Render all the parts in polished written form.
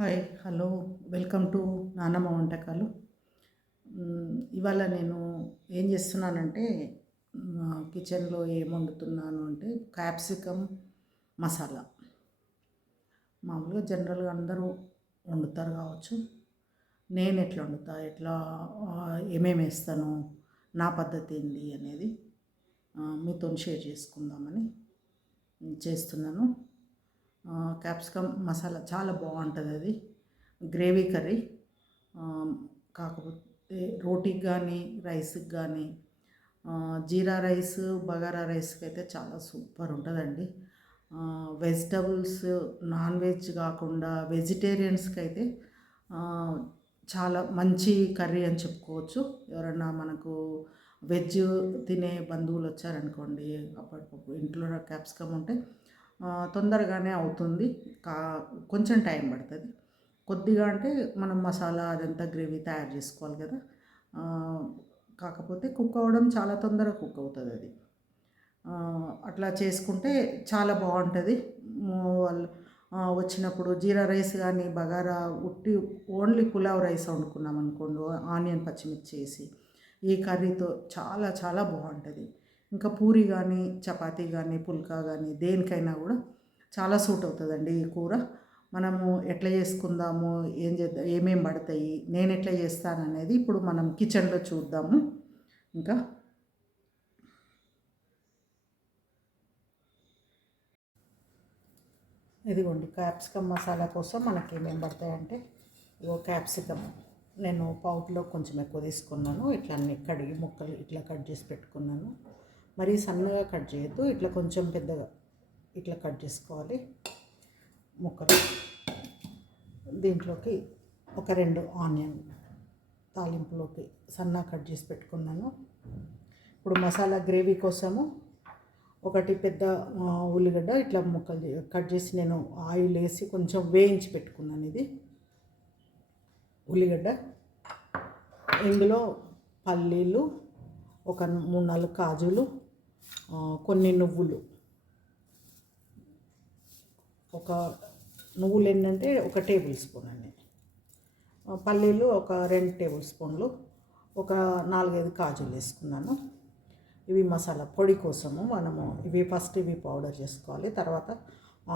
Hi hello welcome to నానమ్మ వంటకాలు. ఇవాళ నేను ఏం చేస్తున్నానంటే కిచెన్లో ఏం వండుతున్నాను అంటే క్యాప్సికమ్ మసాలా. మామూలుగా జనరల్గా అందరూ వండుతారు కావచ్చు. నేను ఎట్లా వండుతా, ఎట్లా ఏమేమి వేస్తాను, నా పద్ధతి ఏంటి అనేది మీతో షేర్ చేసుకుందామని చేస్తున్నాను. క్యాప్సికమ్ మసాలా చాలా బాగుంటుంది. అది గ్రేవీ కర్రీ. కాకపోతే రోటీకి కానీ రైస్కి కానీ జీరా రైస్ బగారా రైస్కి అయితే చాలా సూపర్ ఉంటుందండి. వెజిటబుల్స్ నాన్ వెజ్ కాకుండా వెజిటేరియన్స్కి అయితే చాలా మంచి కర్రీ అని చెప్పుకోవచ్చు. ఎవరన్నా మనకు వెజ్ తినే బంధువులు వచ్చారనుకోండి, అప్పటికప్పుడు ఇంట్లో క్యాప్సికమ్ ఉంటే తొందరగానే అవుతుంది. కొంచెం టైం పడుతుంది. కొద్దిగా అంటే మనం మసాలా అదంతా గ్రేవీ తయారు చేసుకోవాలి కదా. కాకపోతే కుక్ అవ్వడం చాలా తొందరగా కుక్ అవుతుంది అది. అట్లా చేసుకుంటే చాలా బాగుంటుంది. వాళ్ళు వచ్చినప్పుడు జీరా రైస్ కానీ బగారా ఓన్లీ పులావ్ రైస్ వండుకున్నాం అనుకోండి, ఆనియన్ పచ్చిమిర్చి వేసి ఈ కర్రీతో చాలా చాలా బాగుంటుంది. ఇంకా పూరి కానీ చపాతీ కానీ పుల్కా కానీ దేనికైనా కూడా చాలా సూట్ అవుతుందండి ఈ కూర. మనము ఎట్లా చేసుకుందాము, ఏం చేద్దాం, ఏమేమి పడతాయి, నేను ఎట్లా చేస్తాను అనేది ఇప్పుడు మనం కిచెన్లో చూద్దాము. ఇంకా ఇదిగోండి క్యాప్సికమ్ మసాలా కోసం మనకి ఏమేమి పడతాయంటే, ఇగో క్యాప్సికమ్ నేను పావుకిలో కొంచెం ఎక్కువ తీసుకున్నాను. ఇట్లా అన్ని కడిగి ముక్కలు ఇట్లా కట్ చేసి పెట్టుకున్నాను. మరీ సన్నగా కట్ చేయొద్దు, ఇట్లా కొంచెం పెద్దగా ఇట్లా కట్ చేసుకోవాలి ముక్కలు. దీంట్లోకి ఒక 2 ఆనియన్ తాలింపులోకి సన్నగా కట్ చేసి పెట్టుకున్నాను. ఇప్పుడు మసాలా గ్రేవీ కోసము ఒకటి పెద్ద ఉల్లిగడ్డ ఇట్లా ముక్కలు కట్ చేసి నేను ఆయిల్ వేసి కొంచెం వేయించి పెట్టుకున్నాను. ఇది ఉల్లిగడ్డ. ఇందులో పల్లీలు, ఒక 3-4 కాజులు, కొన్ని నువ్వులు, నువ్వులు ఏంటంటే 1 టేబుల్ స్పూన్ అండి, పల్లీలు ఒక 2 టేబుల్ స్పూన్లు, ఒక 4-5 కాజులు వేసుకున్నాను. ఇవి మసాలా పొడి కోసము మనము ఇవి పౌడర్ చేసుకోవాలి. తర్వాత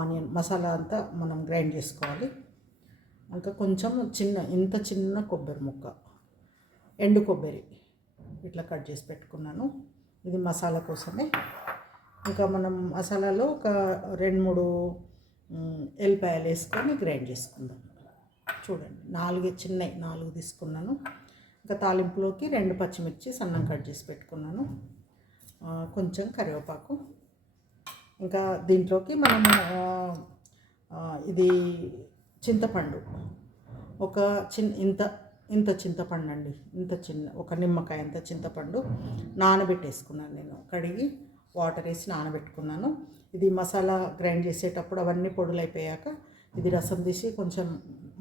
ఆనియన్ మసాలా అంతా మనం గ్రైండ్ చేసుకోవాలి. ఇంకా కొంచెం ఇంత చిన్న కొబ్బరి ముక్క, ఎండు కొబ్బరి ఇట్లా కట్ చేసి పెట్టుకున్నాను. ఇది మసాలా కోసమే. ఇంకా మనం మసాలాలో ఒక 2-3 ఎల్లిపాయలు వేసుకొని గ్రైండ్ చేసుకుందాం. చూడండి 4 తీసుకున్నాను. ఇంకా తాలింపులోకి 2 పచ్చిమిర్చి సన్నం కట్ చేసి పెట్టుకున్నాను. కొంచెం కరివేపాకు. ఇంకా దీంట్లోకి మనము ఇది చింతపండు, ఒక ఇంత చింతపండు అండి, ఒక నిమ్మకాయ అంత చింతపండు నానబెట్టేసుకున్నాను. నేను కడిగి వాటర్ వేసి నానబెట్టుకున్నాను. ఇది మసాలా గ్రైండ్ చేసేటప్పుడు అవన్నీ పొడులు అయిపోయాక ఇది రసం తీసి కొంచెం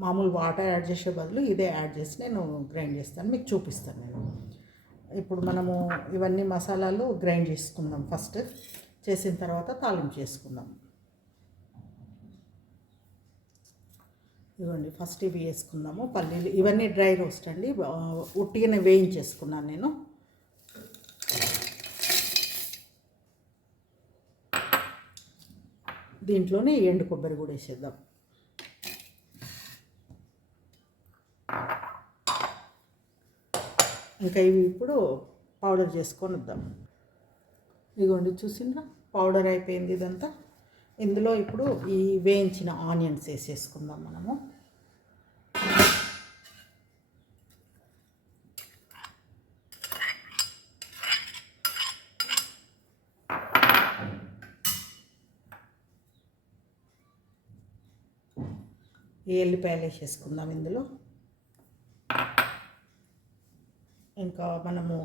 మామూలు వాటర్ యాడ్ చేసే బదులు ఇదే యాడ్ చేసి నేను గ్రైండ్ చేస్తాను, మీకు చూపిస్తాను నేను. ఇప్పుడు మనము ఇవన్నీ మసాలాలు గ్రైండ్ చేసుకుందాం. ఫస్ట్ చేసిన తర్వాత తాలింపు చేసుకుందాం. ఇవ్వండి ఫస్ట్ ఇవి వేసుకుందాము. పల్లీలు ఇవన్నీ డ్రై రోస్ట్ అండి, ఉట్టిగానే వేయించేసుకున్నాను నేను. దీంట్లోనే ఎండు కొబ్బరి కూడా వేసేద్దాం. ఇంకా ఇవి ఇప్పుడు పౌడర్ చేసుకొని వద్దాం. ఇదిగోండి చూసిండ్రా, పౌడర్ అయిపోయింది ఇదంతా. ఇందులో ఇప్పుడు ఈ వేయించిన ఆనియన్స్ వేసేసుకుందాం మనము. ఈ ఎల్లిపాయలు వేసేసుకుందాం ఇందులో. ఇంకా మనము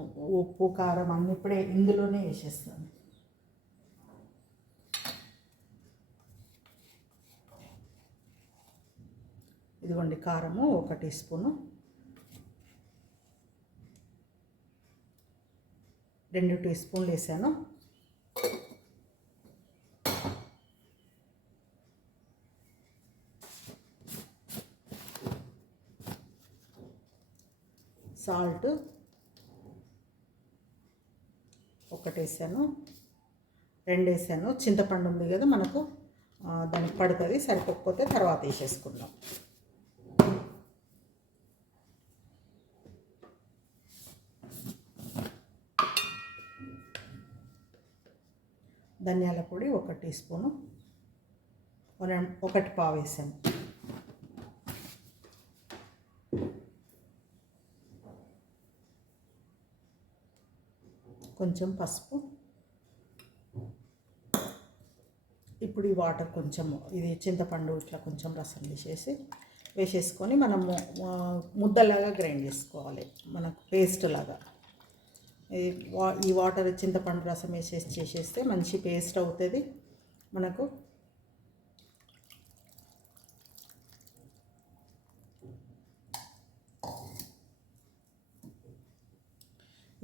ఉప్పు కారం అన్నీ ఇప్పుడే ఇందులోనే వేసేస్తాము. ఇదిగోండి కారము 1 టీ స్పూను, 2 టీ స్పూన్లు వేసాను. సాల్ట్ ఒకటి వేసాను, 2 వేసాను. చింతపండు ఉంది కదా మనకు, దానికి పడుతుంది. సరిపోకపోతే తర్వాత వేసేసుకుందాం. ధనియాల పొడి 1 టీ స్పూను, 1 పావు వేసాను. కొంచెం పసుపు. ఇప్పుడు ఈ వాటర్ కొంచెము, ఇది చింతపండు ఇట్లా కొంచెం రసం వేసేసుకొని మనము ముద్దలాగా గ్రైండ్ చేసుకోవాలి, మనకు పేస్ట్ లాగా. ఈ వాటర్ చింతపండు రసం చేసేస్తే మంచి పేస్ట్ అవుతుంది మనకు.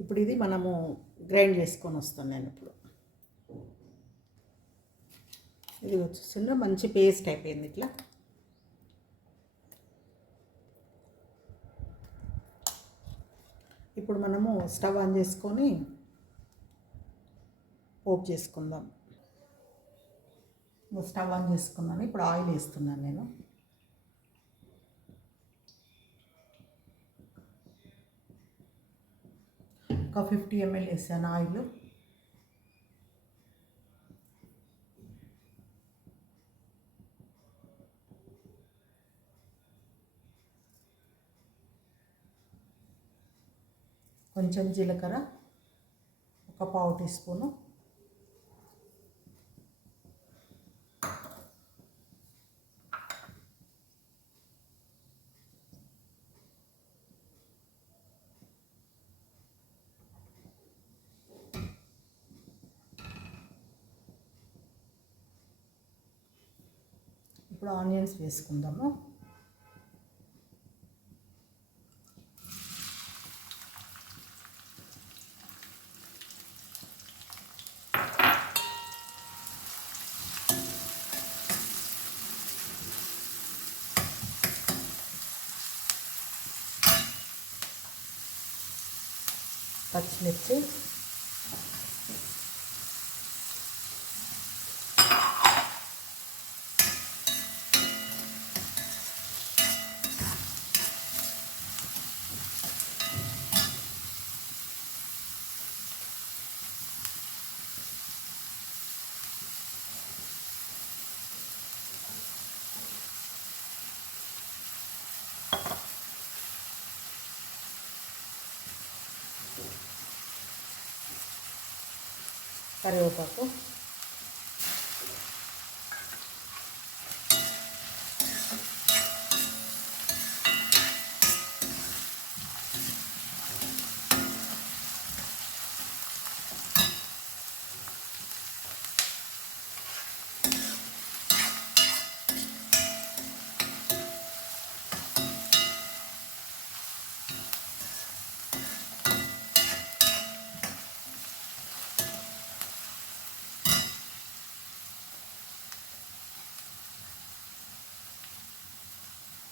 ఇప్పుడు ఇది మనము గ్రైండ్ చేసుకొని వస్తాను నేను. ఇప్పుడు ఇది వచ్చేసిందో మంచి పేస్ట్ అయిపోయింది ఇట్లా. ఇప్పుడు మనము స్టవ్ ఆన్ చేసుకొని పోపు చేసుకుందాం. స్టవ్ ఆన్ చేసుకున్నాను. ఇప్పుడు ఆయిల్ వేస్తున్నాను నేను. ఒక 50 ml వేసాను ఆయిల్. కొంచెం జీలకర్ర, ఒక పావు టీ స్పూను. ఇప్పుడు ఆనియన్స్ వేసుకుందాము. పచ్చిమిర్చి, కరివేపాకు,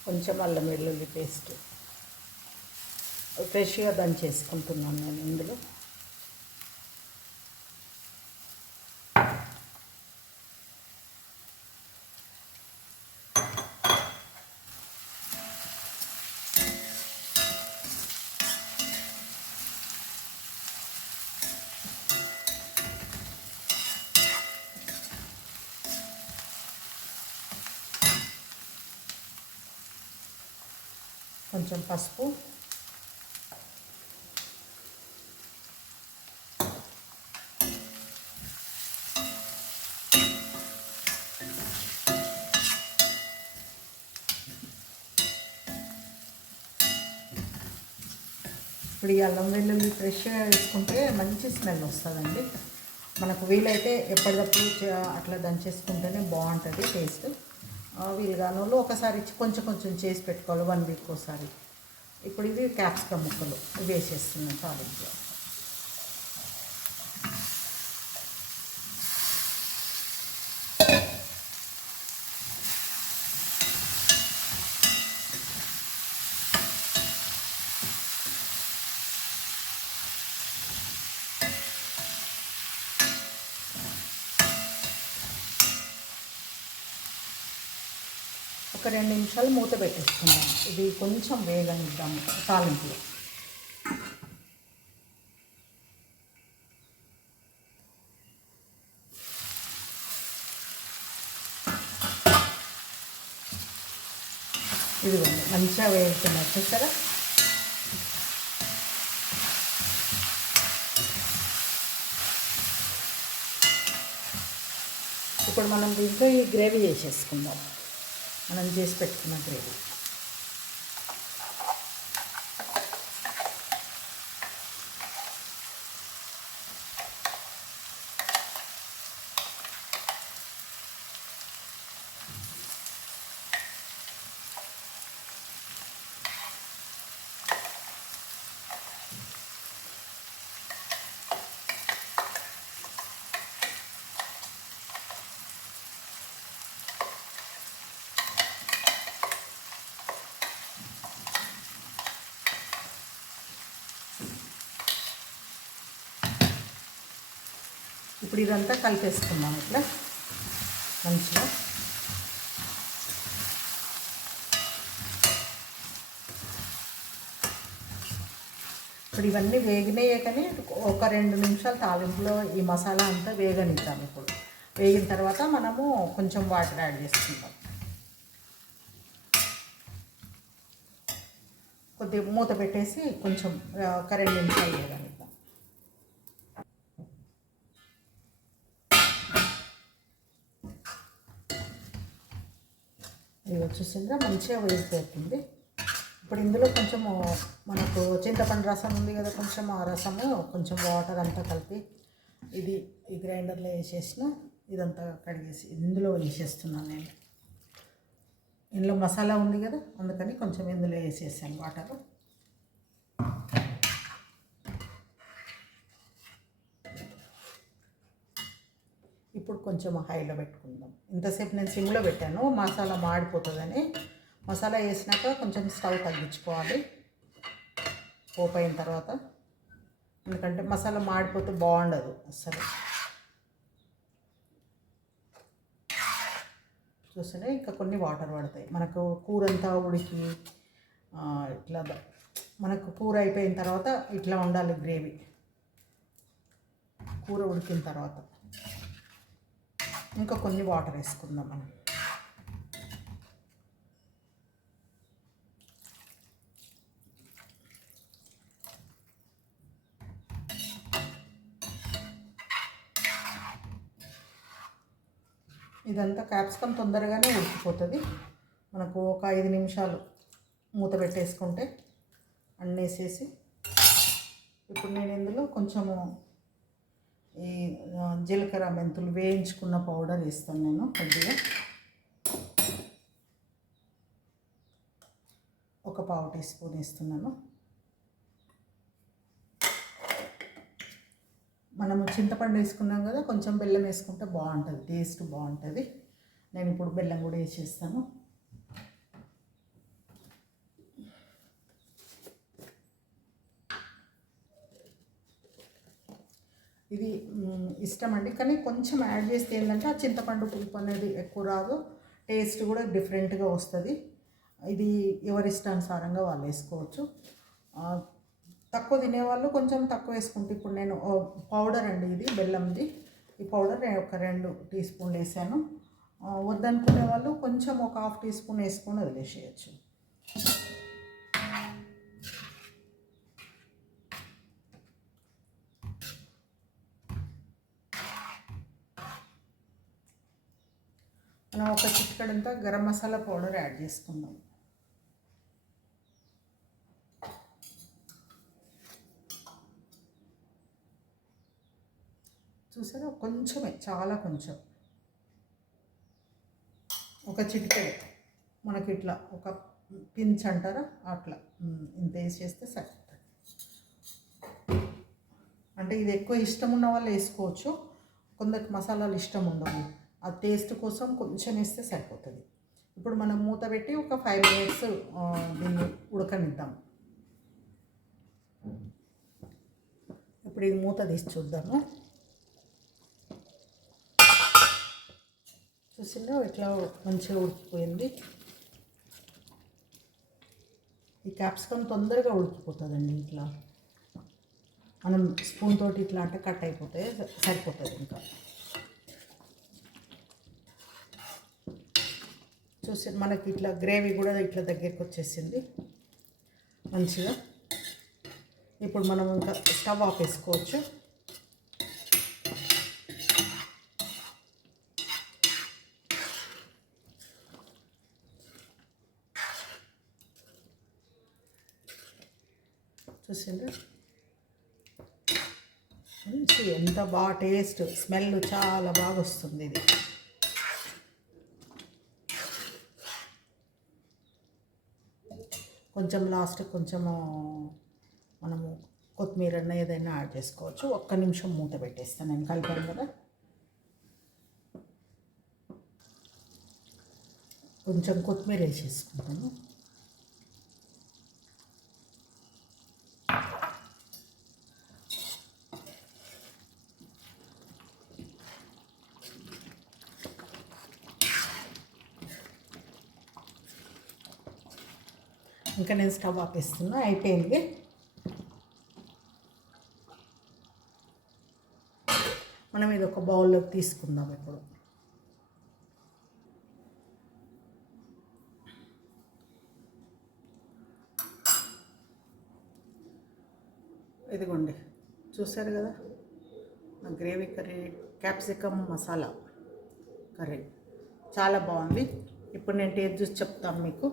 కొంచెం అల్లం వెల్లుల్లి పేస్ట్ ఫ్రెష్గా దంచేసుకుంటున్నాను నేను ఇందులో. కొంచెం పసుపు, ఇప్పుడు ఈ అల్లం వెల్లుల్లి ఫ్రెష్గా వేసుకుంటే మంచి స్మెల్ వస్తుందండి. మనకు వీలైతే ఎప్పటికప్పుడు అట్లా దంచేసుకుంటేనే బాగుంటుంది టేస్ట్. వీలుగానోళ్ళు ఒకసారి కొంచెం కొంచెం చేసి పెట్టుకోవాలి, 1 వీక్ ఒకసారి. ఇప్పుడు ఇది క్యాప్సికమ్ ముక్కలు వేసేస్తున్నాను తాలింపులో. ఒక 2 నిమిషాలు మూత పెట్టేసుకుందాం. ఇది కొంచెం వేగనిద్దాము తాలింపులో. ఇదిగోండి మంచిగా వేగుతున్నారు చూసారా. ఇప్పుడు మనం దీంట్లో ఈ గ్రేవీ చేసేసుకుందాం. మనం చేసి పెట్టుకున్న గ్రేవీ. ఇప్పుడు ఇదంతా కలిపేసుకుందాం ఇట్లా మంచిగా. ఇప్పుడు ఇవన్నీ వేగినాయే, కానీ ఒక 2 నిమిషాలు తాలింపులో ఈ మసాలా అంతా వేగనిద్దాం. ఇప్పుడు వేగిన తర్వాత మనము కొంచెం వాటర్ యాడ్ చేసుకుంటాం. కొద్దిగా మూత పెట్టేసి కొంచెం ఒక 2 నిమిషాలు వేగనిద్దాం. ఇది వచ్చేసిందిగా మంచిగా వేగిపోతుంది. ఇప్పుడు ఇందులో కొంచెము మనకు చింతపండు రసం ఉంది కదా, కొంచెం ఆ రసము కొంచెం వాటర్ అంతా కలిపి ఇది ఈ గ్రైండర్లో వేసేసిన ఇదంతా కడిగేసి ఇందులో వేసేస్తున్నాను నేను. ఇందులో మసాలా ఉంది కదా, అందుకని కొంచెం ఇందులో వేసేసాను వాటర్. ఇప్పుడు కొంచెం హైలో పెట్టుకుందాం. ఇంతసేపు నేను సిమ్లో పెట్టాను, మసాలా మాడిపోతుందని. మసాలా వేసినాక కొంచెం స్టవ్ తగ్గించుకోవాలి పోపు అయిన తర్వాత, ఎందుకంటే మసాలా మాడిపోతే బాగుండదు అసలు. చూస్తేనే ఇంకా కొన్ని వాటర్ పడతాయి. మనకు కూర అంతా ఉడికి ఇట్లా మనకు కూర అయిపోయిన తర్వాత ఇట్లా ఉండాలి గ్రేవీ. కూర ఉడికిన తర్వాత ఇంకా కొన్ని వాటర్ వేసుకుందాం మనం. ఇదంతా క్యాప్సికమ్ తొందరగానే ఉడికిపోతుంది. మనకు ఒక 5 నిమిషాలు మూత పెట్టేసుకుంటే అన్నేసేసి. ఇప్పుడు నేను ఇందులో కొంచెము ఈ జీలకర్ర మెంతులు వేయించుకున్న పౌడర్ వేస్తాను నేను. కొద్దిగా ఒక 1/2 టీ స్పూన్ వేస్తున్నాను. మనము చింతపండు వేసుకున్నాం కదా, కొంచెం బెల్లం వేసుకుంటే బాగుంటుంది, టేస్ట్ బాగుంటుంది. నేను ఇప్పుడు బెల్లం కూడా వేసేస్తాను. ఇది ఇష్టం అండి, కానీ కొంచెం యాడ్ చేస్తే ఏంటంటే ఆ చింతపండు పులుపు అనేది ఎక్కువ రాదు, టేస్ట్ కూడా డిఫరెంట్గా వస్తుంది. ఇది ఎవరి ఇష్టానుసారంగా వాళ్ళు వేసుకోవచ్చు. తక్కువ తినేవాళ్ళు కొంచెం తక్కువ వేసుకుంటే, ఇప్పుడు నేను పౌడర్ అండి ఇది బెల్లంది, ఈ పౌడర్ నేను ఒక 2 టీ స్పూన్లు వేసాను. వద్దనుకునే వాళ్ళు కొంచెం ఒక 1/2 టీ స్పూన్ వేసుకొని వదిలేసేయచ్చు. మనం ఒక చిటికెడంతా గరం మసాలా పౌడర్ యాడ్ చేసుకుందాం. చూసారా, కొంచెమే, చాలా కొంచెం, ఒక చిటికెడు, మనకి ఇట్లా ఒక పించ్ అంటారా అట్లా ఇంత వేసేస్తే సరిపోతుంది. అంటే ఇది ఎక్కువ ఇష్టం ఉన్న వాళ్ళు వేసుకోవచ్చు, కొందరికి మసాలాలు ఇష్టం ఉండవు, ఆ టేస్ట్ కోసం కొంచెం వేస్తే సరిపోతుంది. ఇప్పుడు మనం మూత పెట్టి ఒక 5 మినిట్స్ దీన్ని ఉడకనిద్దాం. ఇప్పుడు ఇది మూత తీసి చూద్దాము. చూసిందో ఇట్లా మంచిగా ఉడికిపోయింది. క్యాప్సికమ్ తొందరగా ఉడికిపోతుందండి. ఇట్లా మనం స్పూన్ తోటి ఇట్లా అంటే కట్ అయిపోతే సరిపోతుంది. ఇంకా చూసి మనకి ఇట్లా గ్రేవీ కూడా ఇట్లా దగ్గరికి వచ్చేసింది మంచిగా. ఇప్పుడు మనం ఇంకా స్టవ్ ఆపేసుకోవచ్చు. చూసిండ్రు మంచి ఎంత బాగా టేస్ట్ స్మెల్ చాలా బాగా వస్తుంది ఇది. కొంచెం లాస్ట్ కొంచెము మనము కొత్తిమీర అన్న ఏదైనా యాడ్ చేసుకోవచ్చు. ఒక్క నిమిషం మూత పెట్టేస్తాను, నేను కలిపాను కదా. కొంచెం కొత్తిమీర వేసేసుకుంటాను. ఇంకా నేను స్టవ్ ఆపేస్తున్నా, అయిపోయింది. మనం ఇది ఒక బౌల్లోకి తీసుకుందాం ఇప్పుడు. ఇదిగోండి, చూసారు కదా నా gravy curry, capsicum masala curry చాలా బాగుంది. ఇప్పుడు నేను టేస్ట్ చూసి చెప్తాను మీకు.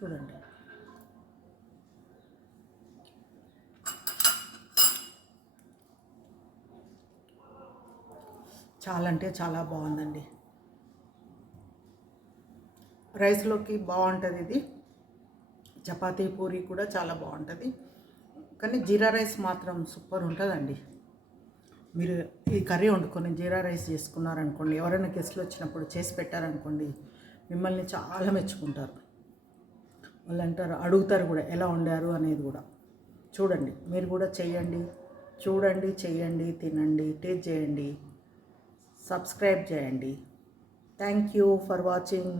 చూడండి, చాలా అంటే చాలా బాగుందండి. రైస్లోకి బాగుంటుంది ఇది, చపాతీ పూరి కూడా చాలా బాగుంటుంది. కానీ జీరా రైస్ మాత్రం సూపర్ ఉంటుందండి. మీరు ఈ కర్రీ వండుకొని జీరా రైస్ చేసుకున్నారనుకోండి, ఎవరైనా గెస్ట్లు వచ్చినప్పుడు చేసి పెట్టారనుకోండి, మిమ్మల్ని చాలా మెచ్చుకుంటారు. వాళ్ళు అంటారు, అడుగుతారు కూడా ఎలా వండారు అనేది కూడా. చూడండి, మీరు కూడా చేయండి, చూడండి, చేయండి, తినండి, టేస్ట్ చేయండి, సబ్స్క్రైబ్ చేయండి. Thank you for watching.